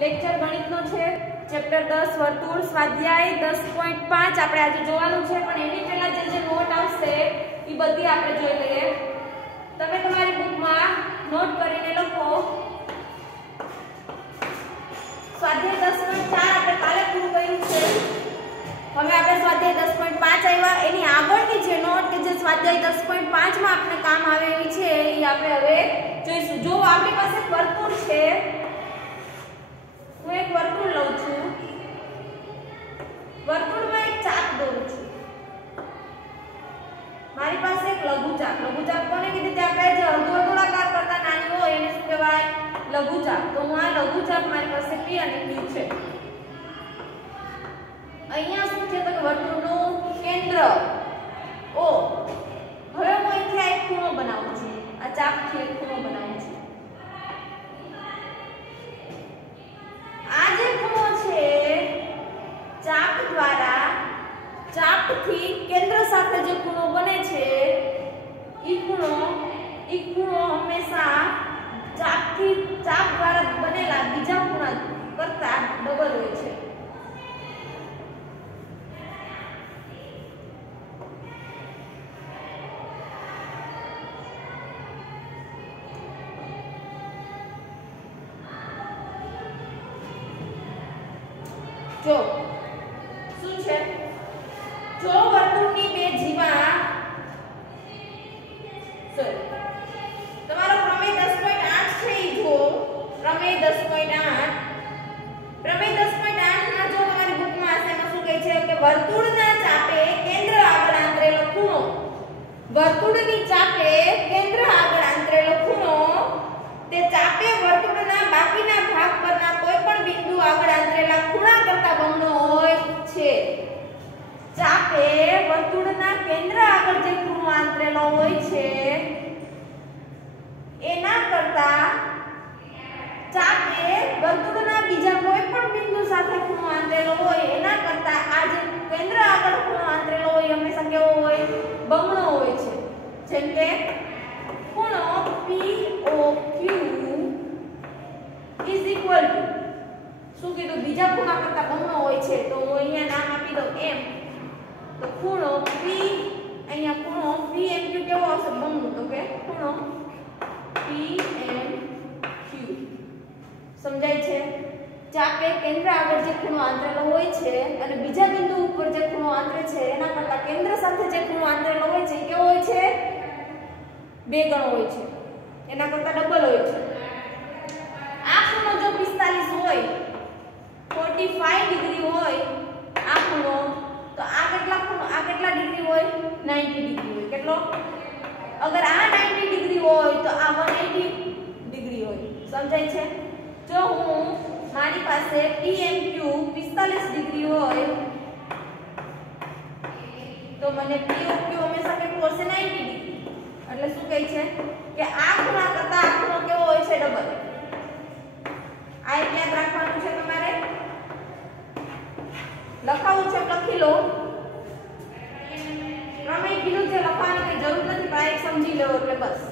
Lecture ગણિતનો છે chapter 10 વર્તુળ સ્વાધ્યાય 10.5 આપણે આજે જોવાનું છે પણ એની પહેલા જે નોટ આવશે એ બધી આપણે જોઈ લઈએ તમે તમારી બુકમાં નોટ કરીને લખો સ્વાધ્યાય 10.4 આપણે કાલે પૂરું કર્યું છે હવે આપણે સ્વાધ્યાય 10.5 આવ્યા એની આગળની જે નોટ કે જે સ્વાધ્યાય 10.5 માં આપણે કામ આવે એવી છે એ આપણે હવે જોઈશું જો આપણી પાસે વર્તુળ છે હું એક વર્તુળ લઉં છું વર્તુળમાં એક ચાપ દોરું છું મારી પાસે એક લઘુચાપ કોને કીધી તે આપણે જે અર્ધવર્તુળાકાર કરતા નાની હોય એને શું કહેવાય લઘુચાપ તો હું આ લઘુચાપ મારી પાસે P અને Q છે અહીંયા શું છે તો કે વર્તુળનું કેન્દ્ર O હવે હું અહીંથી એક ખૂણો બનાવું છું આ ચાપથી એક ખૂણો બનાવું છું આ જે ખૂણો છે ચાપ દ્વારા ચાપથી કેન્દ્ર સાથે જે ખૂણો બને છે ઈ ખૂણો હંમેશા ચાપ દ્વારા બનેલા બીજા ખૂણા કરતા ડબલ હોય છે જો શું છે જો વર્તુળની બે જીવા તમારો પ્રમેય 10.8 છે ઈ જો પ્રમેય 10.8 માં જો તમારી બુકમાં હશે એમાં શું કહે છે કે વર્તુળના ચાપે કેન્દ્ર આગળ આંતરેલો ખૂણો વર્તુળની ચાપે કેન્દ્ર આગળ આંતરેલો ખૂણો તે ચાપે વર્તુળના બાકીના ભાગ પરના કોઈ પણ બિંદુ આગળ આંતરેલા ખૂણા કરતા બમણો હોય છે ચાપે વર્તુળના કેન્દ્ર આગળ જે ખૂણો આંતરેલો હોય છે એના કરતા ચાપે વર્તુળના બીજા કોઈ પણ બિંદુ સાથે ખૂણો આંતરેલો હોય એના કરતા આ જે કેન્દ્ર આગળ ખૂણો આંતરેલો હોય હંમેશા કેવો હોય બમણો હોય છે જેમ કે ખૂણો POQ is equal to શું કીધું બીજા ખૂણા કરતા બમણો હોય છે તો હું અહીંયા નામ આપી દઉં m તો ખૂણો P અહીંયા ખૂણો PMQ કેવો આવશે બમણું તો કે ખૂણો PMQ સમજાય છે ચાપે કેન્દ્ર આગળ જે ખૂણો આંતરેલો હોય છે અને બીજા બિંદુ ઉપર જે ખૂણો આંતરે છે એના કરતા કેન્દ્ર સાથે જે ખૂણો આંતરેલો હોય છે કેવો હોય છે બે ગણો હોય છે એના કરતા ડબલ હોય છે આ ખૂણો જો 45 હોય 45 ડિગ્રી હોય આ ખૂણો તો આ કેટલા ડિગ્રી હોય 90 ડિગ્રી હોય કેટલો અગર આ 90 ડિગ્રી હોય તો આ 180 ડિગ્રી હોય સમજાય છે જો હું મારી પાસે PMQ 45 ડિગ્રી હોય તો મને POQ હંમેશા કેટલું હશે 90 ડિગ્રી એટલે શું કહે છે કે આ ખૂણા કરતા આ ખૂણો કેવો હોય છે ડબલ આ યાદ રાખવાનું છે તમારે લખાવું છે લખી લો પ્રમેય કીધું છે લખવાની કઈ જરૂર નથી પણ એક સમજી લો એટલે બસ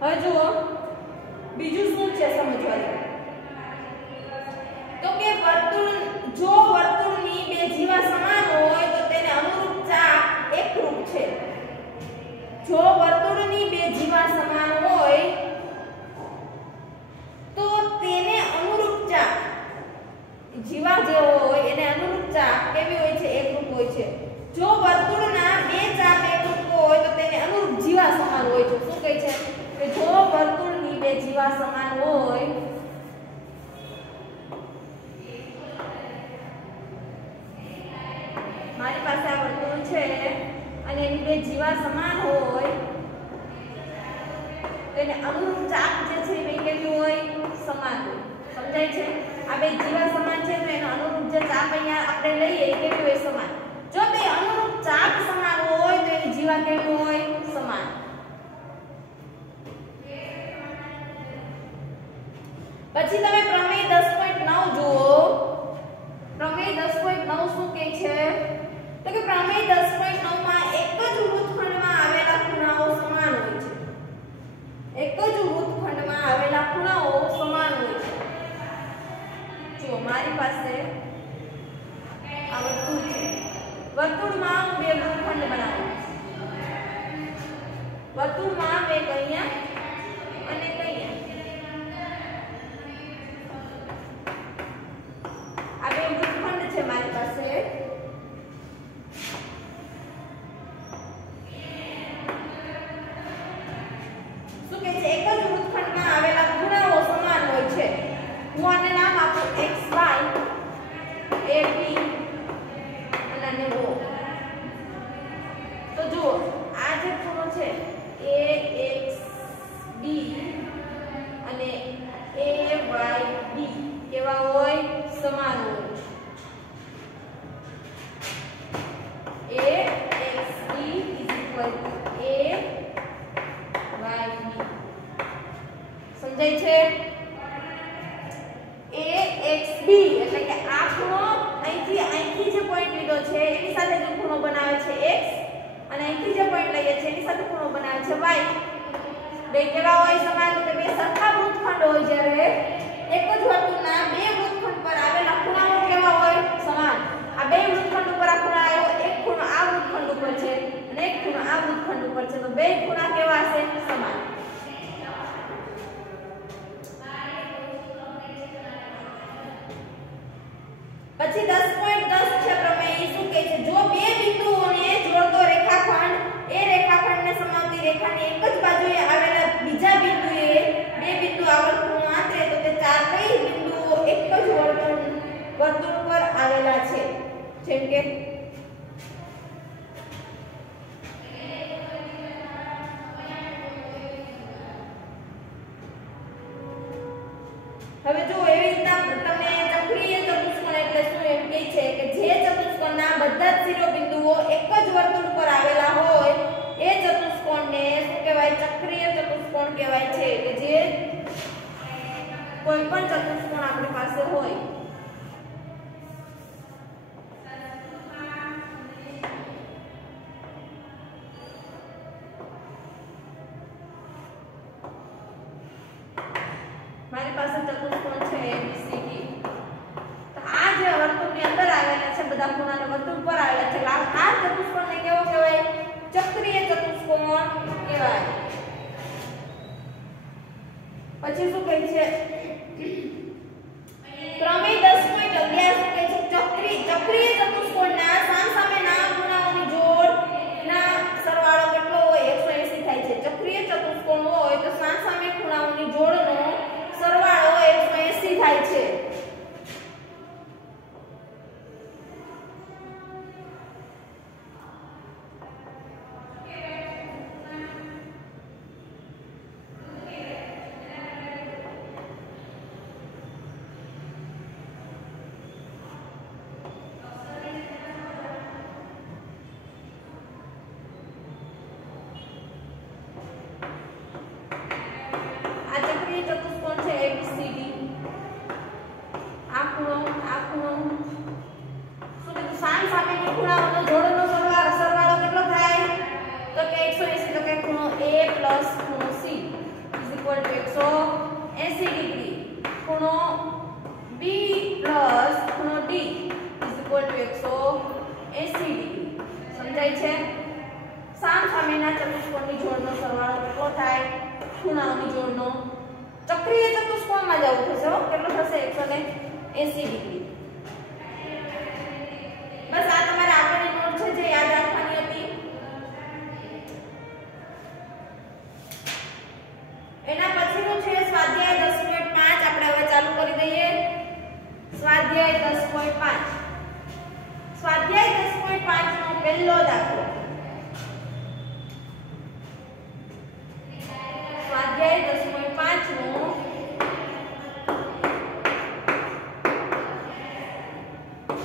હવે જુઓ બીજું શું છે સમજવાનું તો કે જો વર્તુળની બે જીવા સમાન હોય તો તેને અનુરૂપ ચાપ એકરૂપ છે જો વર્તુળની બે જીવા સમાન હોય તો તેને અનુરૂપ ચાપ જીવા જેવો હોય એને અનુરૂપ ચાપ કેવી હોય છે એકરૂપ હોય છે જો વર્તુળના બે ચાપ એકરૂપ હોય તો તેને અનુરૂપ જીવા સમાન હોય છે શું કહે છે કે જો વર્તુળની બે જીવા સમાન હોય મારી પાસે આ વર્તુળ છે અને એની બે જીવા સમાન હોય તેને અનુરૂપ ચાપ જે છે એ કેવી હોય સમાન હોય સમજાય છે આ બે જીવા સમાન છે તો એનો અનુરૂપ જે ચાપ અહીંયા આપણે લઈએ એ કેવી હોય સમાન જો બે અનુરૂપ ચાપ સમાન હોય તો એની જીવા કેવી હોય સમાન પછી તમે પ્રમેય 10.9 જુઓ પ્રમેય 10.9 શું કહે છે તો કે પ્રમેય 10.9 માં એક જ વૃત્તખંડમાં આવેલા ખૂણાઓ સમાન હોય છે વર્તુળમાં હું બે વૃત્તખંડ બનાવું. વર્તુળમાં બે કૈયા અને કૈયા. આ બે વૃત્તખંડ છે મારી પાસે. શું કે છે? એક જ વૃત્તખંડમાં આવેલા ખૂણાઓ સમાન હોય છે. હું આને નામ આપું XY, AB અને O. તો જુઓ આ જે ખૂણો છે AXB અને AYB કેવા હોય? સમાન હોય. AXB AYB. સમજાય છે? AXB એટલે કે આ ખૂણો અહીંથી જે પોઈન્ટ લીધો છે એની સાથે જે ખૂણો બનાવે છે X અને અહીંથી જે પોઈન્ટ લઈએ છે એની સાથે ખૂણો બનાવે છે Y. બે કેવા હોય? સમાન. તો બે સરખા વૃત્તખંડ હોય જ્યારે એક જ વર્તુળના બે વૃત્તખંડ પર આવેલા ખૂણાઓ કેવા હોય? સમાન. આ બે વૃત્તખંડ ઉપર આ ખૂણો આવ્યો, એક ખૂણો આ વૃત્તખંડ ઉપર છે અને એક ખૂણો આ વૃત્તખંડ ઉપર છે. તો બે ખૂણા કેવા હશે? સમાન. પછી 10.10 છે પ્રમેય. શું કહે છે? જો બે બિંદુઓને જોડતો રેખાખંડ એ રેખાખંડને સમાવતી રેખાની એક જ બાજુએ આવેલા બીજા બિંદુએ બે બિંદુ આગળ ખૂણો આંતરે તો તે ચાર કઈ બિંદુઓ એક જ વર્તુળ પર આવેલા છે? જેમ કે હવે જો એવી રીતના તમે ચક્રીય ચતુષ્કોણ એટલે શું એમ કહે છે કે જે ચતુષ્કોણના બધા જ શિરોબિંદુઓ એક જ વર્તુળ પર આવેલા હોય એ ચતુષ્કોણને શું કહેવાય? ચક્રીય ચતુષ્કોણ કહેવાય છે. કે જે કોઈ પણ ચતુષ્કોણ આપણી પાસે હોય મારી પાસે ચતુષ્કોણ છે ABCD. તો આ જે વર્તુળની અંદર આવેલા છે બધા ખૂણાને વર્તુળ પર આવેલા છે. આ ચતુષ્કોણને કેવો કહેવાય? ચક્રીય ચતુષ્કોણ કહેવાય. પછી શું કહે છે? પ્રમેય 10.11 શું કહે છે? ચક્રીય ચતુષ્કોણના સામસામેના ખૂણાઓની જોડના સરવાળો કેટલો હોય? 180 થાય છે. ચક્રીય ચતુષ્કોણ હોય તો સામસામે ખૂણાઓની જોડનો સરવાળો 180 થાય છે. આ ચક્રીય ચતુષ્કોણ છે ABCD. આ ખૂણો શું કીધું? સામસામેની ખૂણાઓનો જોડનો સરવાળો કેટલો થાય? તો કે 180. તો કે ખૂણો A પ્લસ ખૂણો C is equal to 180 degree. ખૂણો B પ્લસ ખૂણો D is equal to 180 degree. સમજાય છે? સામસામેના ચતુષ્કોણની જોડનો સરવાળો કેટલો થાય? ખૂણાઓની જોડનો. ચક્રીય ચતુષ્કોણમાં જવું થશે. કેટલો થશે? 180 ડિગ્રી. બસ આ તમારે આગળની નોટ છે જે યાદ રાખવાની હતી. એના પછીનું છે સ્વાધ્યાય 10.5. આપણે હવે ચાલુ કરી દઈએ. સ્વાધ્યાય 10.5. સ્વાધ્યાય 10.5 નો પહેલો દાખલો. સ્વાધ્યાય 10.5 નો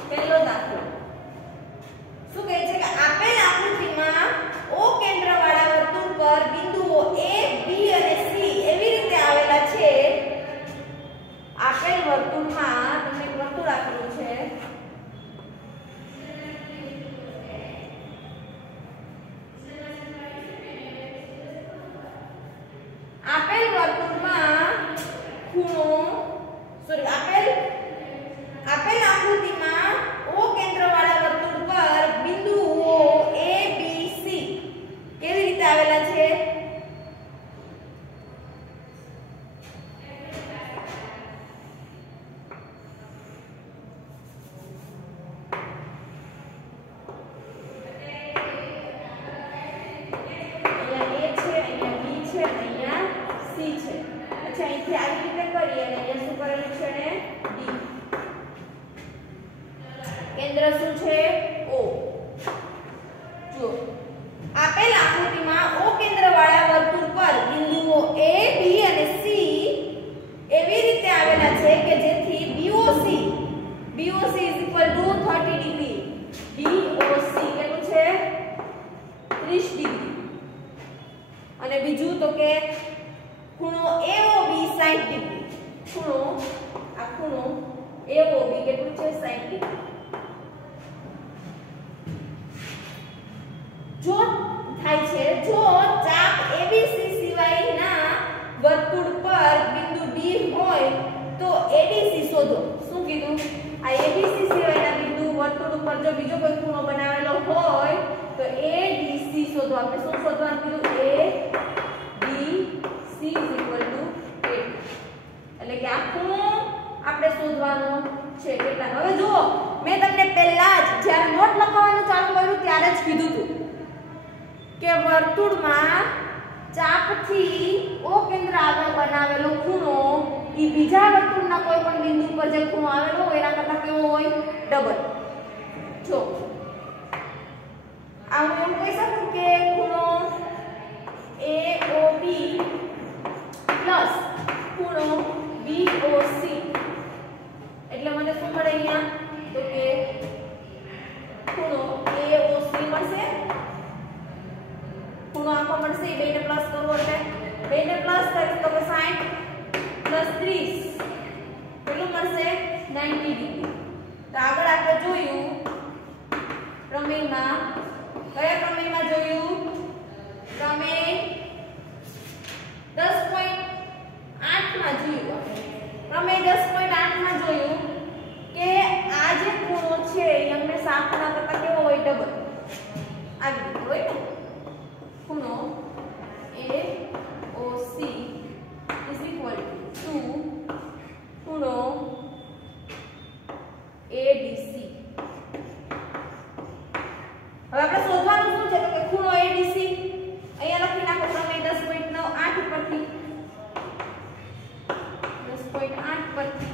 પહેલો દાખલો. શું કહે છે કે આપેલ આકૃતિમાં O કેન્દ્રવાળા વર્તુળ પર બિંદુઓ A, B અને C એવી રીતે આવેલા છે. આપેલ વર્તુળમાં તમને એક વર્તુળ આપેલું છે. જો આપેલ આકૃતિમાં O કેન્દ્રવાળા વર્તુળ પર બિંદુઓ A, B અને C એવી રીતે આવેલા છે કે જેથી BOC BOC = 30 ડિગ્રી BOC કેટલું છે 30 ડિગ્રી અને બીજું તો કે ખૂણો AOB 60 ડિગ્રી ખૂણો AOB કેટલું છે 60 ડિગ્રી જો થાય છે જો ચાપ ABC સિવાયના વર્તુળ પર બિંદુ D હોય તો ADC શોધો શું કીધું આ ABC સિવાયના બિંદુ વર્તુળ ઉપર જો બીજો કોઈ ખૂણો બનાવેલો હોય તો ADC શોધો આપણે શું શોધવાનું કીધું ADC = 8 એટલે કે આ ખૂણો આપણે શોધવાનો છે કેટલા હવે જુઓ મેં તમને પહેલા જ જ્યારે નોટ લખવાનું ચાલુ કર્યું ત્યારે જ કીધું હતું કે વર્તુળમાં ચાપથી O કેન્દ્ર આગળ બનાવેલો ખૂણો ઈ બીજા વર્તુળના કોઈ પણ બિંદુ પર જે ખૂણો આવેલો હોય એના કરતા કેવો હોય ડબલ જો આ હું એમ કહી શકું કે ખૂણો AOB પ્લસ ખૂણો BOC એટલે મને શું મળે અહીંયા તો કે ખૂણો AOC મળશે ખૂણો આખો મળશે બેને પ્લસ કરો એટલે બેને પ્લસ કરીએ તો કે 60 + 30 કેટલું મળશે 90 ડિગ્રી તો આગળ આપણે જોયું પ્રમેયમાં કયા પ્રમેયમાં જોયું પ્રમેય 10.8 માં જોયું પ્રમેય 10.8 માં જોયું કે આ જે ખૂણો છે એ હંમેશા આ ખૂણા કરતા કેવો હોય ડબલ આવી રીતે હોય ને ખૂણો AOC = ખૂણો ADC હવે આપણે શોધવાનું શું છે તો કે ખૂણો ADC અહીંયા લખી નાખો પ્રમેય 10.8 પરથી 10.8 પરથી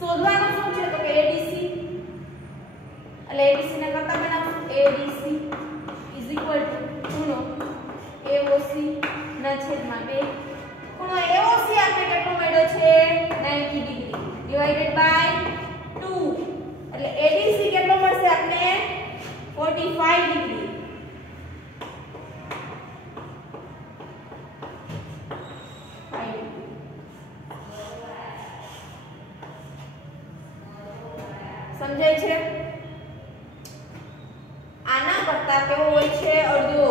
શોધવાનું શું છે તો કે ADC એટલે ADC ને કરતા બનાવશું ADC = ખૂણો AOC ના છેદમાં 2 ખૂણો AOC આપણે કેટલો મળ્યો છે 90 ડિગ્રી ડિવાઇડેડ બાય 2 એટલે ADC કેટલો મળશે આપણે 45 ડિગ્રી સમજાય છે આના કરતા કેવો હોય છે અડધો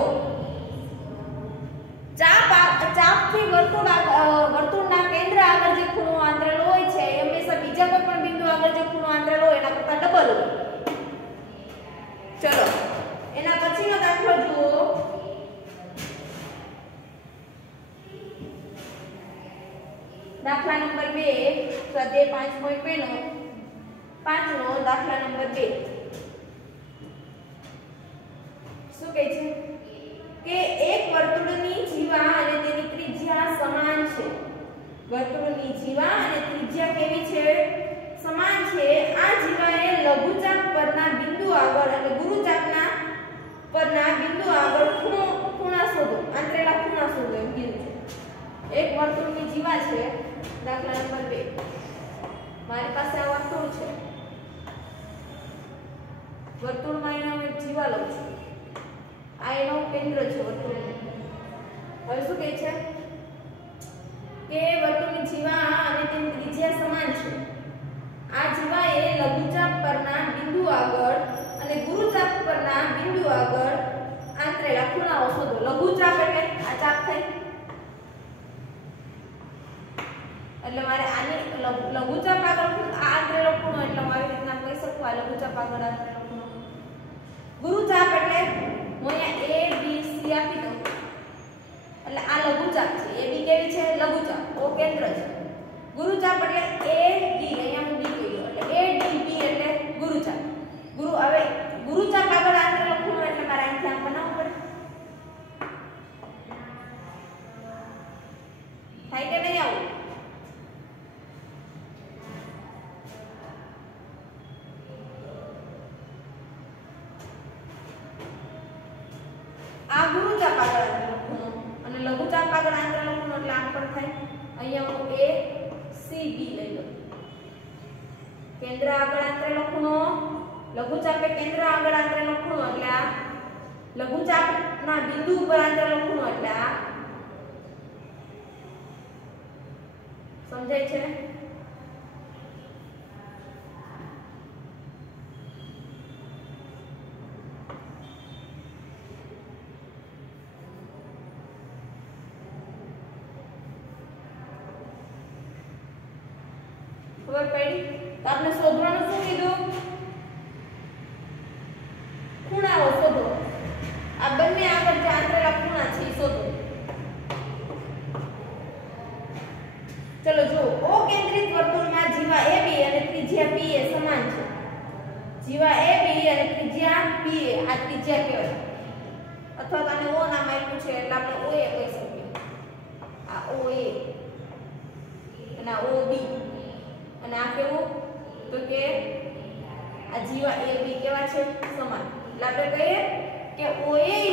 ચાપથી વર્તુળના કેન્દ્ર આગળ જે ખૂણો આંતરેલો હોય છે એ હંમેશા બીજા કોઈ પણ બિંદુ આગળ જે ખૂણો આંતરેલો હોય એના કરતા ડબલ હોય ચલો એના પછીનો દાખલો જુઓ દાખલા નંબર 2 સ્વાધ્યાય 5.2 નો દાખલા નંબર 2 શું કહે છે કે એક વર્તુળની જીવા અને તેની ત્રિજ્યા સમાન છે વર્તુળની જીવા અને ત્રિજ્યા કેવી છે સમાન છે આ જીવાએ લઘુચાપ પરના બિંદુ આગળ અને ગુરુચાપના પરના બિંદુ આગળ ખૂણા શોધો આંતરેલા ખૂણા શોધો એમ કીધું છે એક વર્તુળની જીવા છે દાખલા નંબર 2 મારી પાસે આ વર્તુળ છે વર્તુળમાં એનો એક જીવા લઉં છું આ એનો કેન્દ્ર છે વર્તુળનું હવે શું કહે છે કે વર્તુળની જીવા અને તેની ત્રિજ્યા સમાન છે આ જીવાએ લઘુચાપ પરના બિંદુ આગળ અને ગુરુચાપ પરના બિંદુ આગળ આંતરેલા ખૂણાઓ શોધો લઘુચાપ એટલે આ ચાપ થઈ એટલે મારે આની લઘુચાપ આગળ આ આંતરેલો ખૂણો એટલે હું આવી રીતના કહી શકું આ લઘુચાપ આગળ આંતરેલો ખૂણો ગુરુચાપ એટલે હું અહીંયા ABC આપી દઉં એટલે આ લઘુચાપ છે AB કેવી છે લઘુચાપ O કેન્દ્ર છે ગુરુચાપ એટલે AD અહીંયા હું D કહ્યું એટલે ADB એટલે ગુરુચાપ હવે ગુરુચાપ આગળ આંતરેલો ખૂણો એટલે મારે અહીંથી આમ બનાવવું પડે થાય કે નહીં આવું આ ગુરુચાપ આગળ આંતરેલો ખૂણો અને લઘુચાપ આગળ આંતરેલો ખૂણો એટલે આમ પર થાય. અહીંયા હું A C B લઈ લઉં. કેન્દ્ર આગળ આંતરેલો ખૂણો, લઘુચાપે કેન્દ્ર આગળ આંતરેલો ખૂણો એટલે આ લઘુચાપના બિંદુ ઉપર આંતરેલો ખૂણો એટલે આ. સમજાય છે? ખબર પડી? તો આપણે શોધવાનું શું કીધું? ખૂણાઓ શોધો. આ બંને આગળ જે આંતરેલા ખૂણા છે એ શોધો. ચલો જો, ઓ કેન્દ્રિત વર્તુળમાં જીવા AB અને ત્રિજ્યા PA સમાન છે. જીવા AB અને ત્રિજ્યા PA આ ત્રિજ્યા કહેવાય. અથવા તો આને O નામ આપ્યું છે એટલે આપણે OA કહી શકીએ. આ OA અને આ OB અને આ કેવું? તો કે આ જીવા AB કેવા છે? સમાન. એટલે આપણે કહીએ કે OA AB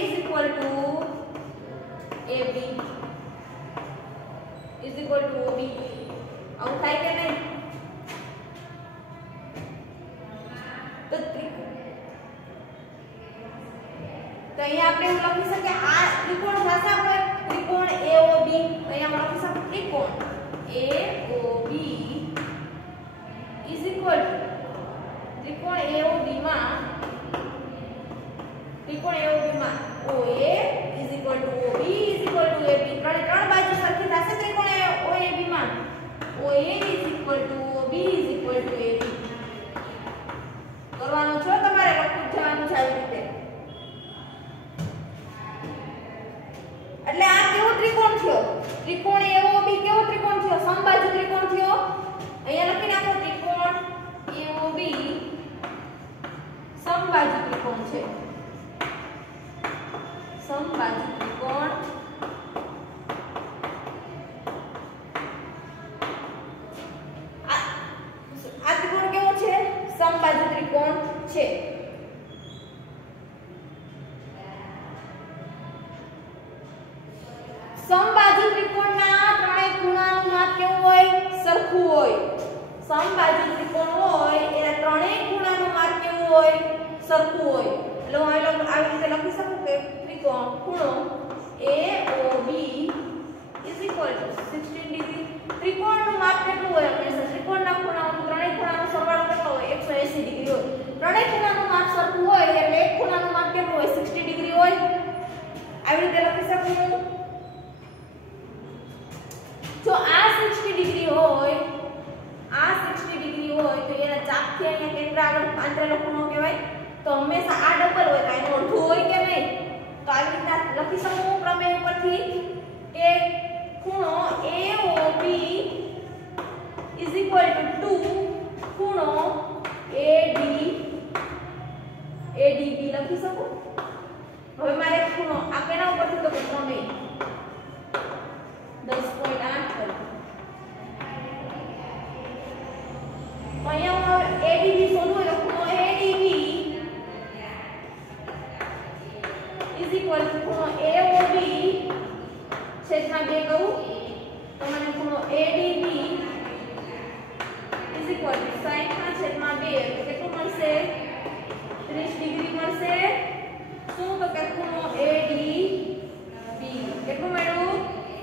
OB. આવું થાય કે નહીં? તો અહીંયા આપણે એવું લખી શકીએ આ ત્રિકોણ થશે આપણે ત્રિકોણ AOB. અહીંયા લખી શકીએ ત્રિકોણ AOB ત્રિકોણ AOB માં OA OB AB ત્રણ બાજુ સરખી થશે ત્રિકોણ OAB માં. OA OB AB કરવાનું છે તમારે, લખવું જવાનું છે આવી રીતે. એટલે આ કેવો ત્રિકોણ થયો? ત્રિકોણ AOB કેવો ત્રિકોણ થયો? સમબાજુ ત્રિકોણ થયો. અહીંયા લખી નાખો ત્રિકોણ AOB સમબાજુ ત્રિકોણ છે. સમબાજુ ત્રિકોણ આ ત્રિકોણ કેવો છે? સમબાજુ ત્રિકોણ છે. સમબાજુ ત્રિકોણના ત્રણેય ખૂણાનું માપ કેવું હોય? સરખું હોય. સમબાજુ ત્રિકોણ હોય એના ત્રણેય ખૂણાનું માપ કેવું હોય? સરખું હોય. એટલે હું આવી રીતે લખી શકું કે ત્રિકોણ ખૂણો AOB 16 ડિગ્રી. ત્રિકોણનું માપ કેટલું હોય? આપણે ત્રિકોણના ખૂણાઓનો ત્રણેય ખૂણાનો સરવાળો કેટલો હોય? 180 ડિગ્રી હોય. ત્રણેય ખૂણાનું માપ સરખું હોય એટલે એક ખૂણાનું માપ કેટલું હોય? 60 ડિગ્રી હોય. આવી રીતે લખી શકું હું. જો આ 60 ડિગ્રી હોય, આ 60 ડિગ્રી હોય તો એના ચાપથી અહીંયા કેન્દ્ર આગળ આંતરેલો ખૂણો કહેવાય. તો હંમેશા આ ડબલ હોય તો એનું અડધું હોય કે નહીં? તો આવી રીતે લખી શકું પ્રમેય પરથી કે ખૂણો AOB 2 ખૂણો ADB લખી શકું. હવે મારે ખૂણો આ કેના ઉપરથી તો પ્રમેય 10.8 પર. અહીંયા ADB શોધવું હોય તો ખૂણો ADB ખૂણો AOB છેદમાં 2 કહું તો મને ખૂણો ADB 60/2 કેટલું મળશે? 30 ડિગ્રી મળશે. શું તો કે ખૂણો ADB કેટલું મળ્યું?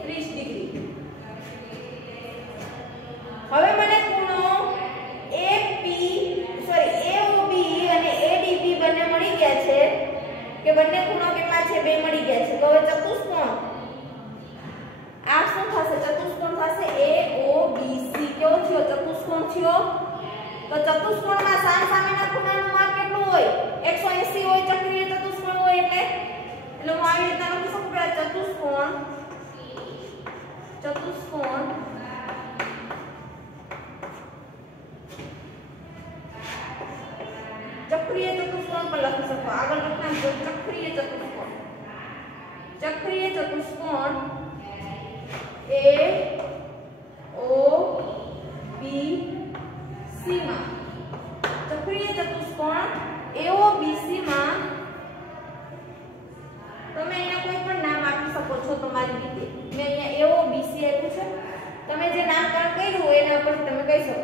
30 ડિગ્રી. હવે મને ખૂણો AOB અને ADB બંને મળી ગયા છે કે બંને ખૂણો કેટલા છે? 2 મળી ગયા છે. તો હવે ચતુષ્કોણ આ શું થશે? ચતુષ્કોણ થશે AOBC. કેવો થયો? ચતુષ્કોણ થયો. તો ચતુષ્કોણમાં સામેના ખૂણાનું માપ કેટલું હોય? 180 હોય. ચક્રીય ચતુષ્કોણ હોય એટલે હું આવી રીતના લખી શકું કે ચતુષ્કોણ ચક્રીય ચતુષ્કોણ પર લખી શકો. આગળ લખનાર ચક્રીય ચતુષ્કોણ AOBC માં ચક્રીય ચતુષ્કોણ AOBC માં તમે તમે કહી શકો.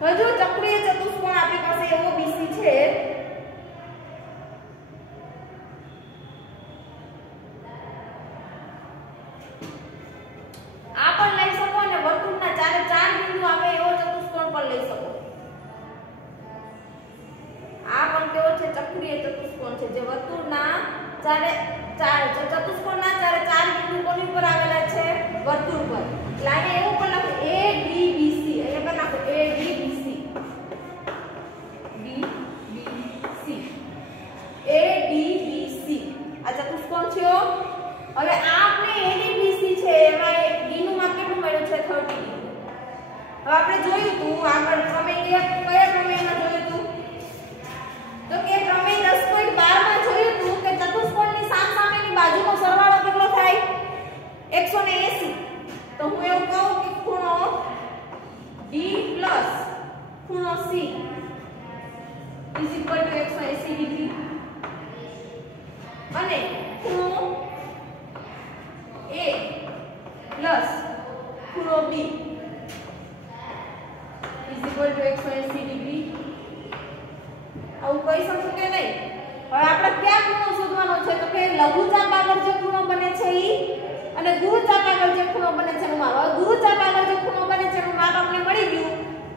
હજુ ચક્રીય ચતુષ્કોણ આપણી પાસે OBC છે. આ પણ લઈ શકો અને વર્તુળના ચારે ચાર બિંદુ આવે એવો ચતુષ્કોણ પણ લઈ શકો. આ પણ કેવો છે? ચક્રીય ચતુષ્કોણ છે, જે વર્તુળના ચારે ચાર ચતુષ્કોણના ચારે ચાર બિંદુ કોની પર આવેલા છે? વર્તુળ પર. એટલે આને એવું પણ લખો ADBC. અહીંયા પર લખો ADBC. ADBC આ ચતુષ્કોણ છે. હવે આપણે ADBC છે એમાં D નું માપ કેટલું મળ્યું છે? 30 ડિગ્રી. હવે આપણે જોયું હતું આગળ પ્રમેય કયા પ્રમેયમાં જોયું હતું? તો કે પ્રમેય 10.12 માં જોયું હતું કે ચતુષ્કોણની સામસામેની બાજુનો સરવાળો કેટલો થાય? 180. તો હું એવું કહું કે ખૂણો D પ્લસ ખૂણો C is equal to 180 degree અને ખૂણો A પ્લસ ખૂણો B is equal to 180 degree. આવું કહી શકું કે નહીં? હવે આપણે ક્યાં ખૂણો શોધવાનો છે? તો કે લઘુચાપ આગળ જે ખૂણો બને છે ઈ અને ગુરુચાપ આગળ જે ખૂણો બને છે એનું માપ. હવે ગુરુચાપ આગળ જે ખૂણો બને છે એનું માપ આપણે મળી ગયું.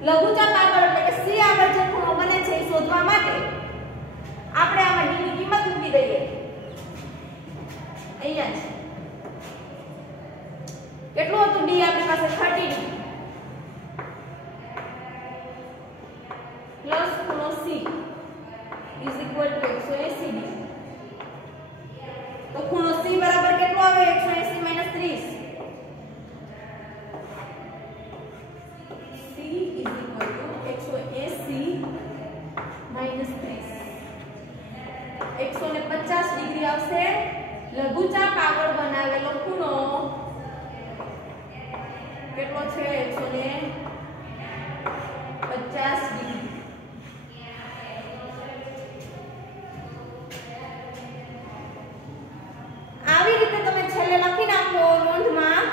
લઘુચાપ આગળ એટલે કે C આગળ જે ખૂણો બને છે એ શોધવા માટે આપણે આમાં D ની કિંમત મૂકી દઈએ. અહીંયા છે કેટલું હતું? D આપણી પાસે 30 ડિગ્રી પ્લસ ખૂણો C is equal to 180 degree. તો ખૂણો C બરાબર કેટલો આવે? 180 minus 30. C is equal to 180 minus 30. 150 degree આવશે. લઘુચાપ આગળ બનાવેલો ખૂણો કેટલો છે? 150 ડિગ્રી. આવી રીતે તમે છેલ્લે લખી નાખો નોંધમાં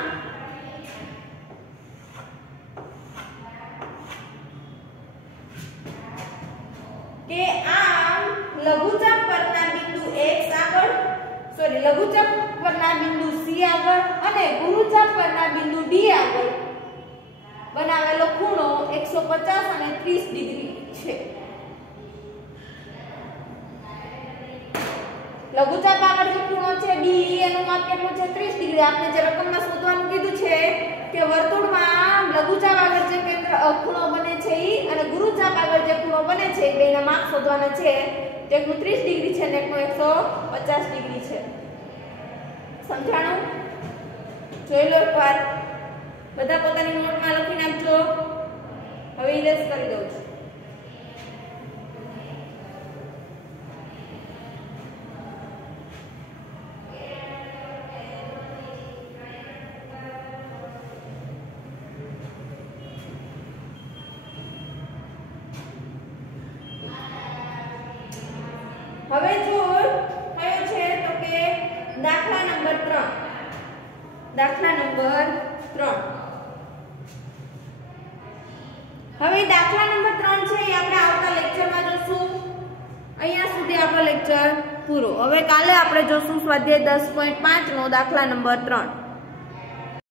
કે આ લઘુચાપ પરના બિંદુ x આગળ લઘુચાપ પરના બિંદુ C આગળ અને ગુરુચાપ પરના બિંદુ D આગળ બનાવેલો ખૂણો 150 અને 30 ડિગ્રી છે. લઘુચાપ આગળ જે ખૂણો છે D એનું માપ કેટલું છે? 30 ડિગ્રી. આપણે જે રકમમાં શોધવાનું કીધું છે કે વર્તુળમાં લઘુચાપ આગળ જે કેન્દ્ર ખૂણો બને છે ઈ અને ગુરુચાપ આગળ જે ખૂણો બને છે એ બેના માપ શોધવાના છે. એકનું 30 ડિગ્રી છે અને એકનું 150 ડિગ્રી છે. સમજાણું? જોઈ લો એકવાર. બધા પોતાની નોટમાં લખી નાખજો. હવે ઇરેઝ કરી દઉં છું. હવે જો કયો છે તો કે દાખલા નંબર 3. દાખલા નંબર 3. હવે દાખલા નંબર 3 છે એ આપણે આવતા લેક્ચરમાં જોશું. અહીંયા સુધી આપણો લેક્ચર પૂરો. હવે કાલે આપણે જોશું સ્વાધ્યાય 10.5 નો દાખલા નંબર 3.